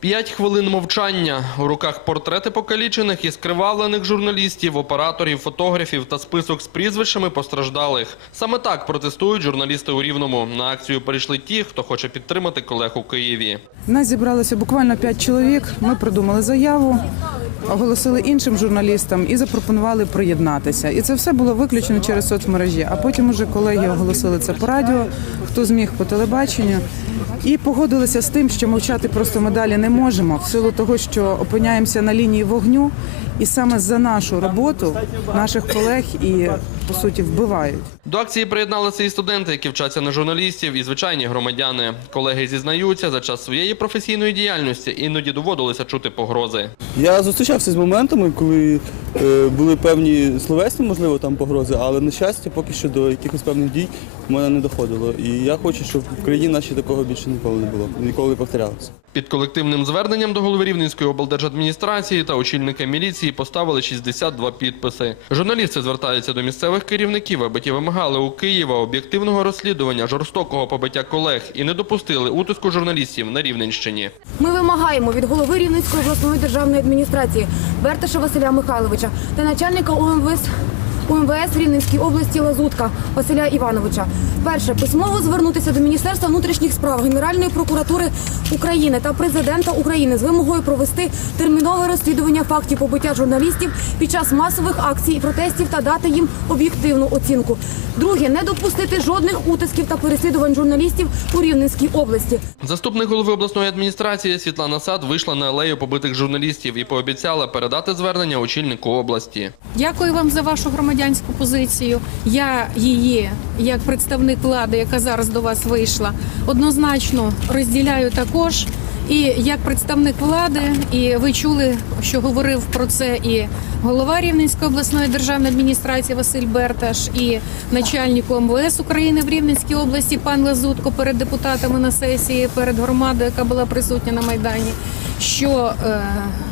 П'ять хвилин мовчання. У руках портрети покалічених і скривавлених журналістів, операторів, фотографів та список з прізвищами постраждалих. Саме так протестують журналісти у Рівному. На акцію прийшли ті, хто хоче підтримати колег у Києві. Нас зібралося буквально 5 чоловік. Ми придумали заяву, оголосили іншим журналістам і запропонували приєднатися. І це все було виключено через соцмережі. А потім уже колеги оголосили це по радіо, хто зміг по телебаченню. І погодилися з тим, що мовчати просто ми далі не можемо, в силу того, що опиняємося на лінії вогню, і саме за нашу роботу наших колег і по суті вбивають. До акції приєдналися і студенти, які вчаться на журналістів, і звичайні громадяни. Колеги зізнаються, за час своєї професійної діяльності іноді доводилося чути погрози. Я зустрічався з моментами, коли е, були певні словесні, можливо, там погрози, але на щастя, поки що до якихось певних дій в мене не доходило. І я хочу, щоб в країні нашій такого більше ніколи не було, ніколи не повторялося. Під колективним зверненням до голови Рівненської облдержадміністрації та очільника міліції поставили 62 підписи. Журналісти звертаються до місцевих керівників, аби ті вимагали у Києва об'єктивного розслідування жорстокого побиття колег і не допустили утиску журналістів на Рівненщині. Ми вимагаємо від голови Рівненської обласної державної адміністрації Берташа Василя Михайловича та начальника УМВС УМВС Рівненській області Лазутка Василя Івановича. Перше письмово звернутися до Міністерства внутрішніх справ Генеральної прокуратури України та президента України з вимогою провести термінове розслідування фактів побиття журналістів під час масових акцій і протестів та дати їм об'єктивну оцінку. Друге, не допустити жодних утисків та переслідувань журналістів у Рівненській області. Заступник голови обласної адміністрації Світлана Сад вийшла на алею побитих журналістів і пообіцяла передати звернення очільнику області. Дякую вам за вашу громадянську позицію. Я її, як представник влади, яка зараз до вас вийшла, однозначно розділяю також. І як представник влади, і ви чули, що говорив про це і голова Рівненської обласної державної адміністрації Василь Берташ, і начальник МВС України в Рівненській області пан Лазутко перед депутатами на сесії, перед громадою, яка була присутня на майдані. Що е,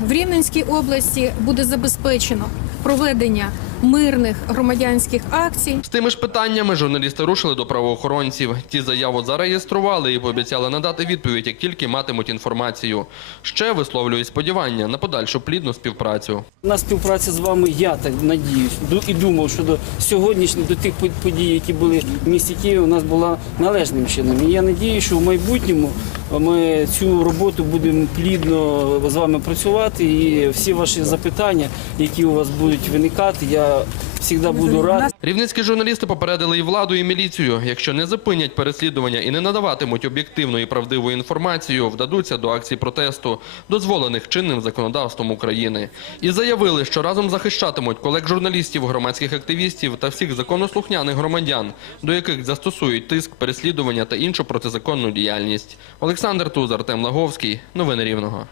в Рівненській області буде забезпечено проведення мирних громадянських акцій. З тими ж питаннями журналісти рушили до правоохоронців. Ті заяву зареєстрували і пообіцяли надати відповідь, як тільки матимуть інформацію. Ще висловлюють сподівання на подальшу плідну співпрацю. На співпраця з вами, я так надіюсь, і думав, що до сьогоднішніх, до тих по- подій, які були в місті Києві, у нас була належним чином. І я надіюсь, що в майбутньому ми цю роботу будемо плідно з вами працювати. І всі ваші запитання, які у вас будуть виникати, я завжди буду радий. Рівненські журналісти попередили і владу, і міліцію. Якщо не зупинять переслідування і не надаватимуть об'єктивну і правдиву інформацію, вдадуться до акцій протесту, дозволених чинним законодавством України. І заявили, що разом захищатимуть колег журналістів, громадських активістів та всіх законослухняних громадян, до яких застосують тиск, переслідування та іншу протизаконну діяльність. Олександр Туз, Артем Лаговський. Новини Рівного.